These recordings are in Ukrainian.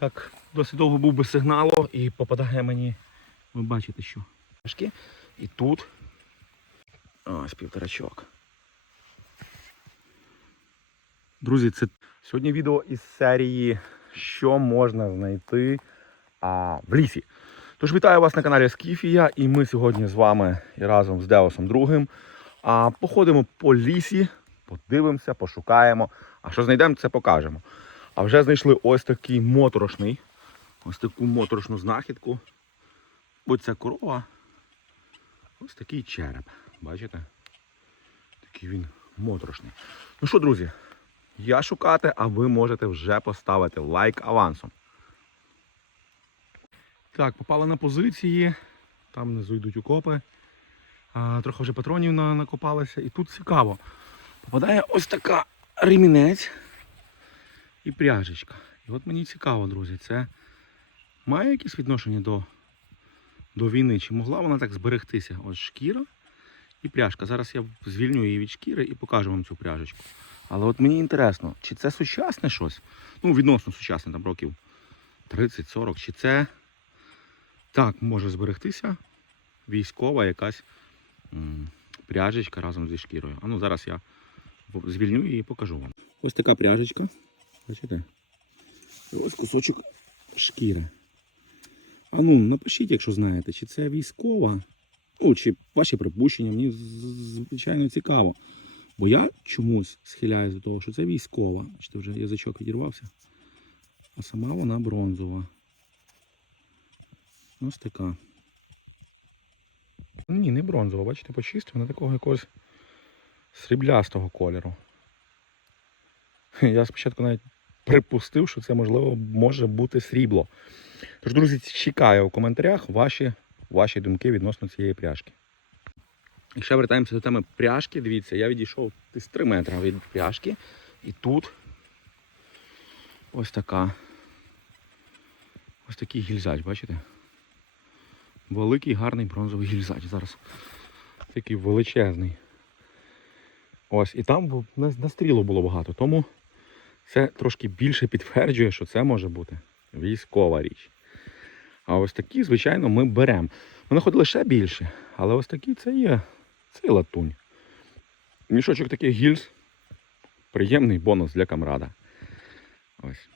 Так, досить довго був без сигналу і попадає мені, ви бачите, що. І тут ось півторачок. Друзі, це сьогодні відео із серії Що можна знайти а, в лісі. Тож вітаю вас на каналі Скіфія, і ми сьогодні з вами і разом з Деосом другим а, походимо по лісі, подивимося, пошукаємо. А що знайдемо, це покажемо. А вже знайшли ось такий моторошний, ось таку моторошну знахідку. Ось ця корова. Ось такий череп. Бачите? Такий він моторошний. Ну що, друзі, я шукати, а ви можете вже поставити лайк авансом. Так, попали на позиції. Там внизу йдуть окопи. А, трохи вже патронів на, накопалося. І тут цікаво. Попадає ось така ремінець і пряжечка. І от мені цікаво, друзі, це має якесь відношення до, до війни? Чи могла вона так зберегтися? Ось шкіра і пряжка. Зараз я звільню її від шкіри і покажу вам цю пряжечку. Але от мені інтересно, чи це сучасне щось? Ну, відносно сучасне, там років 30-40, чи це так може зберегтися військова якась м, пряжечка разом зі шкірою. А ну зараз я звільню її і покажу вам. Ось така пряжечка. Бачите? Ось кусочок шкіри. А ну, напишіть, якщо знаєте, чи це військова, ну, чи ваші припущення, мені звичайно цікаво. Бо я чомусь схиляюсь до того, що це військова. Бачите, вже язичок відірвався. А сама вона бронзова. Ось така. Ні, не бронзова, бачите, почисто, вона такого якогось сріблястого кольору. Я спочатку навіть припустив, що це можливо може бути срібло. Тож, друзі, чекаю у коментарях ваші, ваші думки відносно цієї пряжки. І ще вертаємося до теми пряжки. Дивіться, я відійшов десь 3 метри від пряжки. І тут ось така. Ось такий гільзач, бачите? Великий гарний бронзовий гільзач. Зараз такий величезний. Ось, і там на, на стрілу було багато. Тому це трошки більше підтверджує, що це може бути військова річ. А ось такі, звичайно, ми беремо. Ми знаходили ще більше, але ось такі це є. Це є латунь. Мішочок таких гільз. Приємний бонус для камрада. Ось.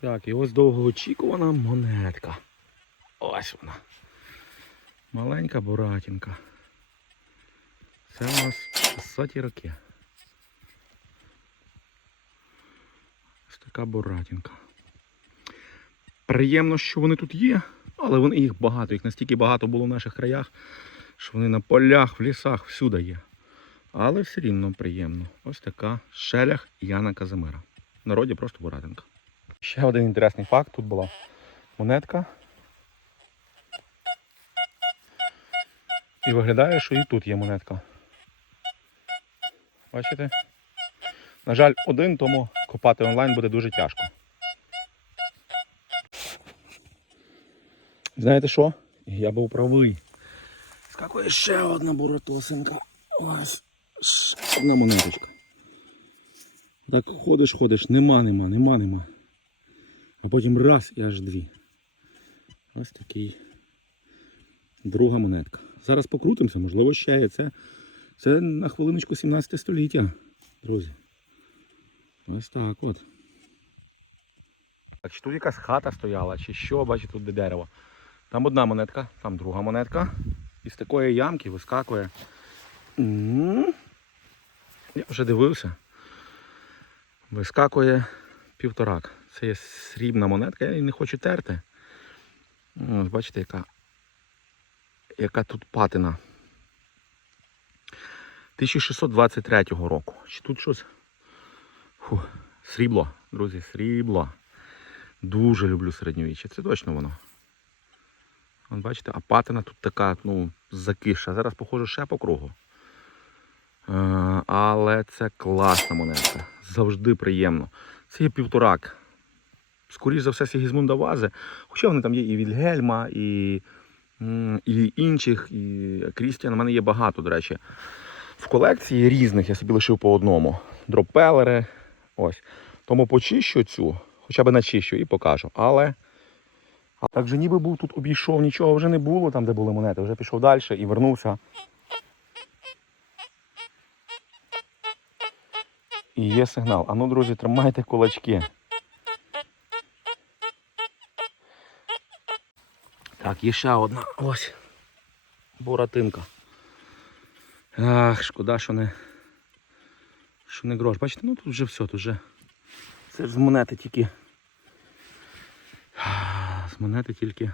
Так, і ось довгоочікувана монетка. Ось вона. Маленька буратінка. Це у нас 60 роки. Ось така буратінка. Приємно, що вони тут є, але вони їх багато. Їх настільки багато було в наших краях, що вони на полях, в лісах, всюди є. Але все рівно приємно. Ось така шелях Яна Казимира. В народі просто буратинка. Ще один інтересний факт. Тут була монетка. І виглядає, що і тут є монетка. Бачите? На жаль, один, тому копати онлайн буде дуже тяжко. Знаєте що? Я був правий. Скакує ще одна буратосинка. Ось одна монеточка. Так ходиш, ходиш, нема, нема, нема, нема. А потім раз і аж дві. Ось такий. Друга монетка. Зараз покрутимося, можливо, ще є. Це, це на хвилиночку 17 століття, друзі. Ось так от. Чи тут якась хата стояла, чи що, бачите, тут де дерево. Там одна монетка, там друга монетка. І з такої ямки вискакує. Я вже дивився. Вискакує півторак. Це є срібна монетка, я її не хочу терти. Ось, бачите, яка, яка тут патина. 1623 року. Чи тут щось? Фу, срібло, друзі, срібло. Дуже люблю середньовіччя. Це точно воно. От бачите, а патина тут така, ну, закиша. Зараз похоже ще по кругу. Е, але це класна монетка. Завжди приємно. Це є півторак. Скоріше за все, Сігізмунда Вази. Хоча вони там є і Вільгельма, і, і інших, і Крістіан. У мене є багато, до речі. В колекції різних я собі лишив по одному. Дропелери. Ось. Тому почищу цю. хоча б начищу і покажу. Але так же ніби був тут обійшов, нічого вже не було там, де були монети. Вже пішов далі і вернувся. І є сигнал. А ну, друзі, тримайте кулачки. Так, є ще одна. Ось. Буратинка. Ах, шкода, що не. Що не грош. Бачите, ну тут вже все, тут вже. Це ж з монети тільки. З монети тільки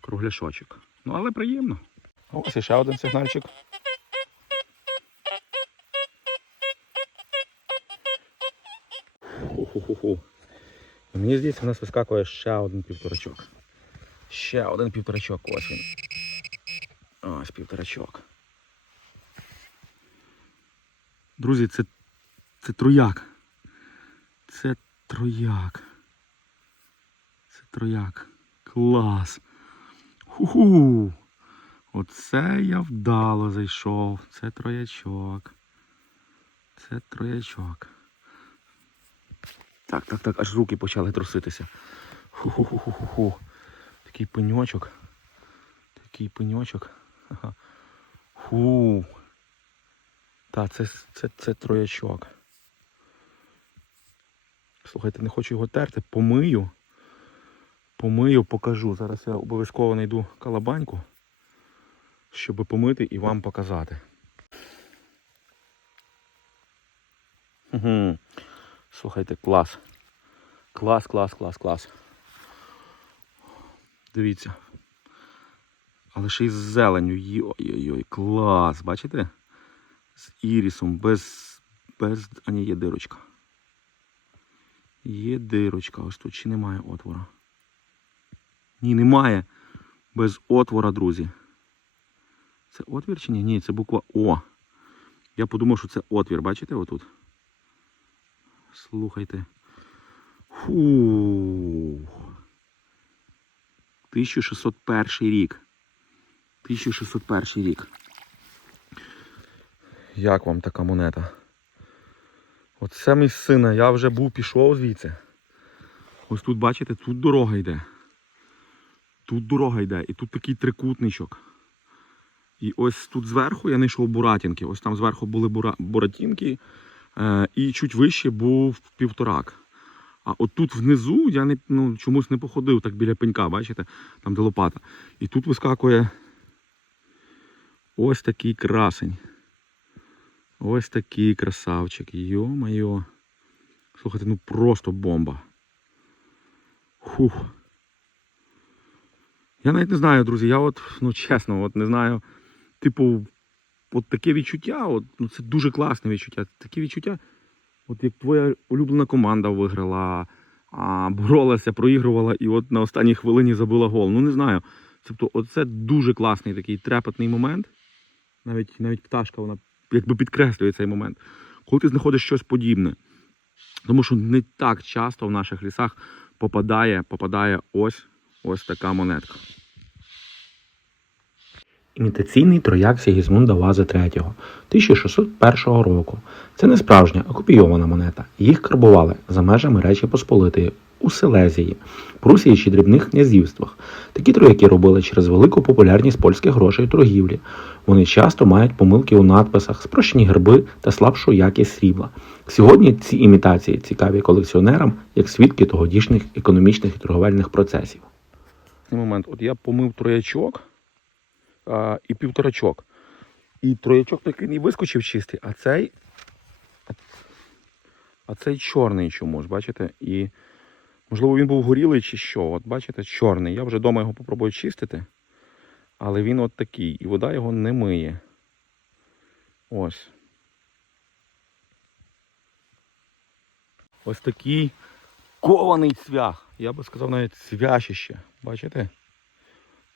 кругляшочок. Ну, але приємно. Ось ще один сигнальчик. Ху-ху-ху-ху. Мені здається, в нас вискакує ще один півторачок. Ще один півторачок, ось він. Ось півторачок. Друзі, це, це трояк. Це трояк. Це трояк. Клас. Ху-ху. Оце я вдало зайшов. Це троячок. Це троячок. Так, так, так, аж руки почали труситися. Ху-ху-ху-ху-ху. Такий пеньочок. Такий пеньочок. Ху. Та, це, це, це троячок. Слухайте, не хочу його терти, помию. Помию, покажу. Зараз я обов'язково знайду калабаньку, щоб помити і вам показати. Угу. Слухайте, клас. Клас, клас, клас, клас. Дивіться. Але ще й з зеленю. Йой-йой-йой, клас. Бачите? З ірісом, без. без. А ні, є дирочка. Є дирочка. Ось тут чи немає отвора. Ні, немає. Без отвора, друзі. Це отвір чи ні? Ні, це буква О. Я подумав, що це отвір. Бачите отут? Слухайте. Фу. 1601 рік. 1601 рік. Як вам така монета? Оце мій сина, я вже був пішов звідси. Ось тут, бачите, тут дорога йде. Тут дорога йде. І тут такий трикутничок. І ось тут зверху я знайшов буратінки. Ось там зверху були бура... буратінки. Е, і чуть вище був півторак. А от тут внизу я не, ну, чомусь не походив так біля пенька, бачите, там де лопата. І тут вискакує ось такий красень. Ось такий красавчик. Йо-майо. Слухайте, ну просто бомба. Хух. Я навіть не знаю, друзі. Я от, ну чесно, от не знаю. Типу, от таке відчуття, от, ну це дуже класне відчуття. Таке відчуття, от як твоя улюблена команда виграла, а, боролася, проігрувала і от на останній хвилині забила гол. Ну не знаю. Тобто, оце дуже класний такий трепетний момент. Навіть, навіть пташка, вона якби підкреслює цей момент. Коли ти знаходиш щось подібне. Тому що не так часто в наших лісах попадає, попадає ось, ось така монетка. Імітаційний трояк Сігізмунда Вази III 1601 року. Це не справжня, а копійована монета. Їх карбували за межами Речі Посполитої у Силезії, Прусії чи дрібних князівствах. Такі трояки робили через велику популярність польських грошей торгівлі. Вони часто мають помилки у надписах, спрощені герби та слабшу якість срібла. Сьогодні ці імітації цікаві колекціонерам як свідки тогодішніх економічних і торговельних процесів. Момент. От я помив троячок а, і півторачок. І троячок такий не вискочив чистий, а цей. А цей чорний чомусь, бачите? І можливо він був горілий чи що. От бачите, чорний. Я вже вдома його попробую чистити. Але він от такий. І вода його не миє. Ось. Ось такий кований цвях. Я би сказав навіть цвящище. Бачите?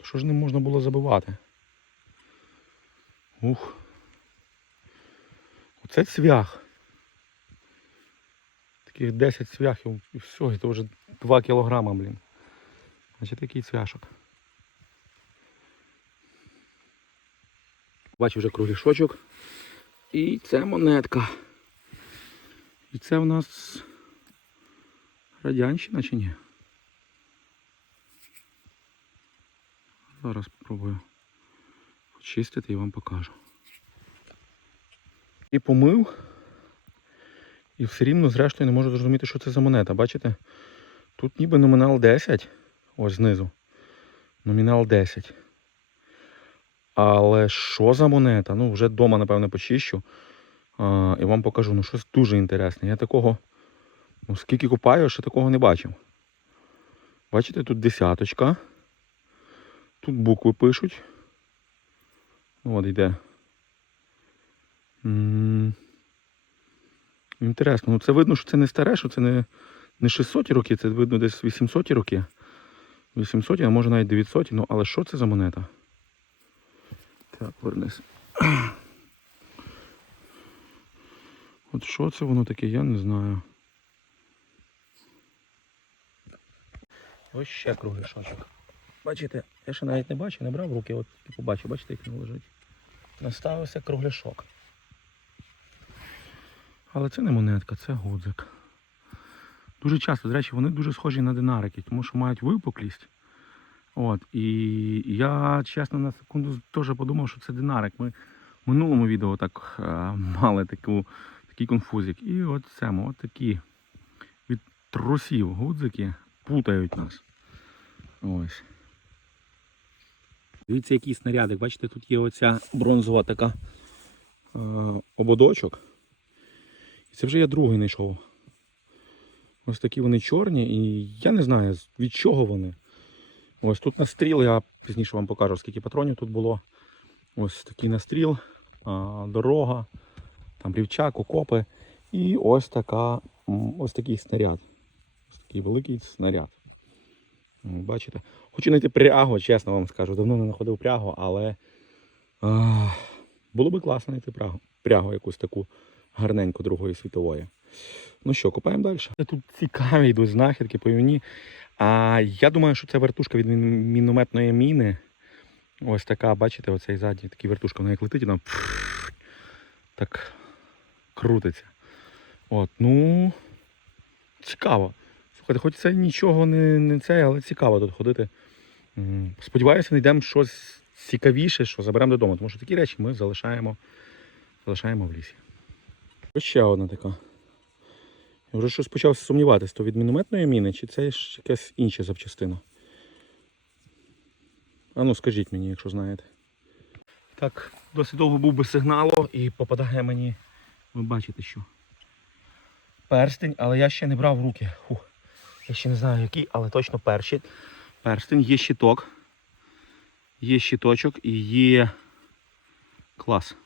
Що ж не можна було забивати? Ух. Оце цвях. Таких 10 цвяхів і все, і це вже 2 кілограма, блін. Значить такий цвяшок. Бачу вже кругляшочок. І це монетка. І це в нас Радянщина чи ні? Зараз спробую почистити і вам покажу. І помив. І все рівно, зрештою, не можу зрозуміти, що це за монета. Бачите? Тут ніби номінал 10. Ось знизу. Номінал 10. Але що за монета? Ну, вже вдома, напевно, почищу. А, і вам покажу. Ну, щось дуже інтересне. Я такого, ну, скільки купаю, ще такого не бачив. Бачите, тут десяточка. Тут букви пишуть. От йде. Інтересно. Ну це видно, що це не старе, що це не, не 600 роки, це видно десь 800 роки. 800, а може навіть 900, ну але що це за монета? Так, вернись. От що це воно таке, я не знаю. Ось ще кругляшочок. Бачите, я ще навіть не бачив, не брав руки, от побачив, бачите, як він лежить. Наставився кругляшок. Але це не монетка, це гудзик. Дуже часто, до речі, вони дуже схожі на динарики, тому що мають випуклість. От, і я, чесно, на секунду теж подумав, що це динарик. Ми в минулому відео так е, мали таку, такий конфузик. І от цьому, от такі від трусів гудзики путають нас. Ось. Дивіться, який снарядик. Бачите, тут є оця бронзова така е, ободочок. І це вже я другий знайшов. Ось такі вони чорні, і я не знаю, від чого вони. Ось тут настріл, я пізніше вам покажу, скільки патронів тут було. Ось такий настріл, дорога, там рівчак, окопи. І ось така, ось такий снаряд. Ось такий великий снаряд. М, Бачите? Хочу знайти прягу, чесно вам скажу. Давно не знаходив прягу, але а, було би класно знайти прягу. Прягу якусь таку гарненьку Другої світової. Ну що, копаємо далі. Тут цікаві йдуть знахідки по війні. А я думаю, що це вертушка від мінометної міни. Ось така, бачите, оцей задній такий вертушка, вона як летить, вона так крутиться. От, ну цікаво. Слухайте, хоч це нічого не, не це, але цікаво тут ходити. Сподіваюся, знайдемо щось цікавіше, що заберемо додому, тому що такі речі ми залишаємо, залишаємо в лісі. Ось ще одна така. Я вже щось почав сумніватися, то від мінометної міни, чи це якась інша запчастина. А ну скажіть мені, якщо знаєте. Так, досить довго був без сигналу і попадає мені, ви бачите що. Перстень, але я ще не брав руки. Фух. Я ще не знаю який, але точно перший. Перстень, є щиток. Є щиточок і є клас.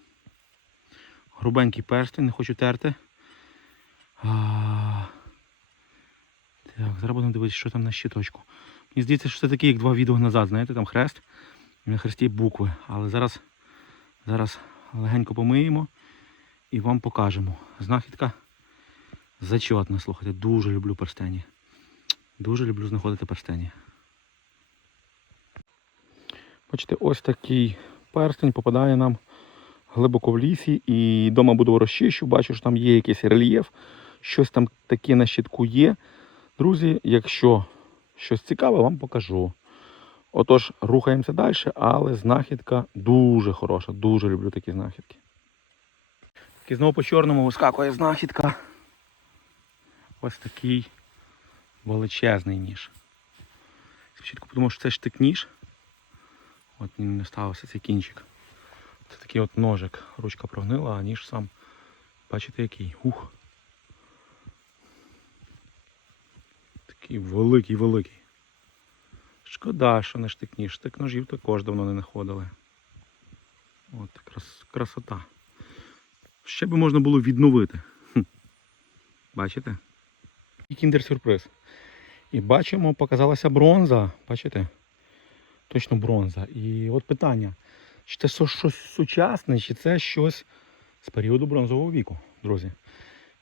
Грубенький перстень, не хочу терти. Так, зараз будемо дивитися, що там на щиточку. Мені здається, що це таке, як два відео назад, знаєте, там хрест і на хресті букви. Але зараз, зараз легенько помиємо і вам покажемо. Знахідка зачетна, слухайте, дуже люблю перстені. Дуже люблю знаходити перстені. Бачите, ось такий перстень попадає нам глибоко в лісі і вдома буду розчищу, бачу, що там є якийсь рельєф, щось там таке на щитку є. Друзі, якщо щось цікаве, вам покажу. Отож, рухаємося далі, але знахідка дуже хороша, дуже люблю такі знахідки. І знову по чорному вискакує знахідка. Ось такий величезний ніж. Спочатку подумав, що це штик-ніж. От не ставився цей кінчик. Це такий от ножик. Ручка прогнила, а ніж сам. Бачите який? Ух. Такий великий, великий. Шкода, що не штик ніж. Штик ножів також давно не знаходили. От крас, красота. Ще би можна було відновити. Хм. Бачите? І кіндер-сюрприз. І бачимо, показалася бронза. Бачите? Точно бронза. І от питання. Чи це щось сучасне, чи це щось з періоду бронзового віку, друзі.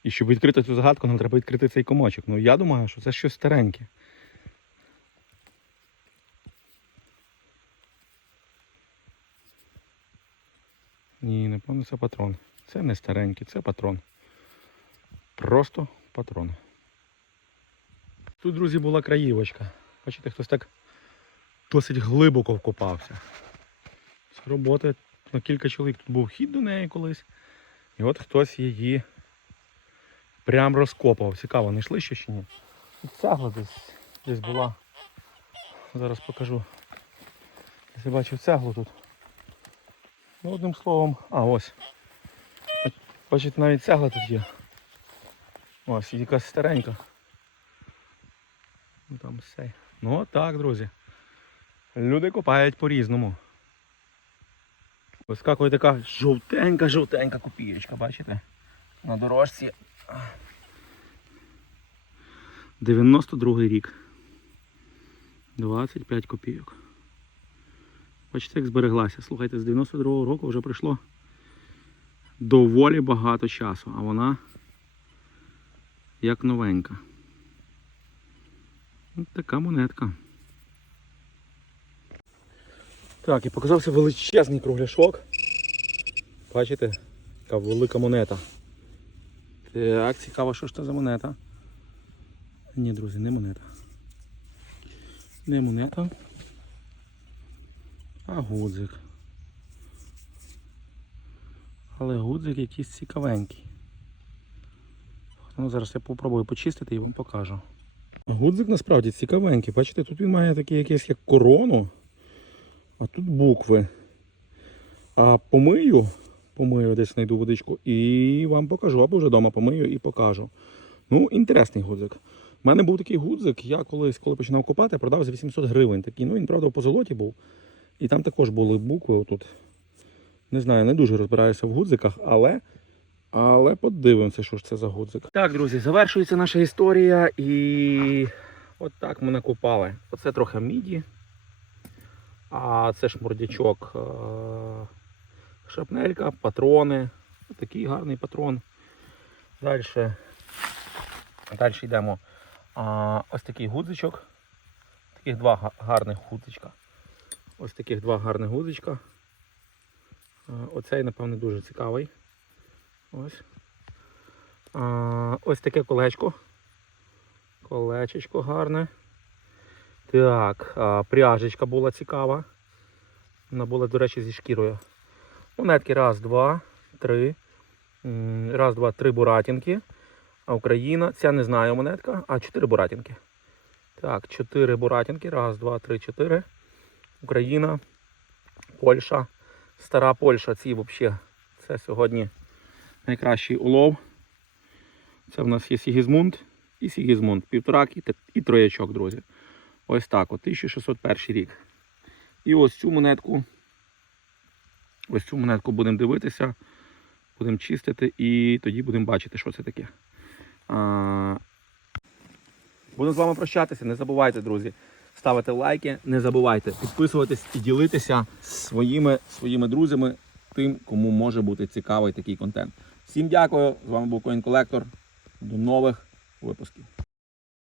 І щоб відкрити цю загадку, нам треба відкрити цей комочок. Ну я думаю, що це щось стареньке. Ні, напевно, це патрон. Це не старенький, це патрон. Просто патрон. Тут, друзі, була краївочка. Бачите, хтось так досить глибоко вкопався. З роботи на кілька чоловік тут був хід до неї колись. І от хтось її прям розкопав. Цікаво, не йшли ще чи ні? Цегла десь, десь була. Зараз покажу. Я бачив цеглу тут. Ну, одним словом, а ось. Бачите, навіть цегла тут є. Ось, якась старенька. Ну там все. Ну так, друзі. Люди копають по-різному. Вискакує така жовтенька-жовтенька копієчка, бачите? На дорожці. 92 рік. 25 копійок. Бачите, як збереглася. Слухайте, з 92-го року вже пройшло доволі багато часу, а вона як новенька. Ось така монетка. Так, і показався величезний кругляшок. Бачите, яка велика монета. Так, цікаво, що ж це за монета. Ні, друзі, не монета. Не монета. А гудзик. Але гудзик якийсь цікавенький. Ну, зараз я попробую почистити і вам покажу. Гудзик насправді цікавенький. Бачите, тут він має таке якесь як корону, а тут букви. А помию, помию десь знайду водичку і вам покажу, або вже вдома помию і покажу. Ну, інтересний гудзик. У мене був такий гудзик, я колись, коли починав копати, продав за 800 гривень. Такий, ну він, правда, по золоті був. І там також були букви отут. Не знаю, не дуже розбираюся в гудзиках, але, але подивимося, що ж це за гудзик. Так, друзі, завершується наша історія і от так ми накопали. Оце трохи міді. А це шмурдячок, е, шапнелька, патрони. Такий гарний патрон. Далі, далі йдемо. А, ось такий гудзичок. Таких два гарних гудзичка. Ось таких два гарних гудзичка. Оцей, напевне, дуже цікавий. Ось. А, ось таке колечко. Колечечко гарне. Так, а, пряжечка була цікава. Вона була, до речі, зі шкірою. Монетки раз, два, три. Раз, два, три буратінки. А Україна. Ця не знаю монетка, а чотири буратінки. Так, чотири буратінки. Раз, два, три, чотири. Україна, Польща. Стара Польща. Ці взагалі. Це сьогодні найкращий улов. Це в нас є Сігізмунд і Сігізмунд. Півторак і, троячок, друзі. Ось так, от 1601 рік. І ось цю монетку. Ось цю монетку будемо дивитися, будемо чистити і тоді будемо бачити, що це таке. А... Буду з вами прощатися. Не забувайте, друзі, ставити лайки, не забувайте підписуватись і ділитися своїми, своїми друзями, тим, кому може бути цікавий такий контент. Всім дякую. З вами був Колектор. До нових випусків.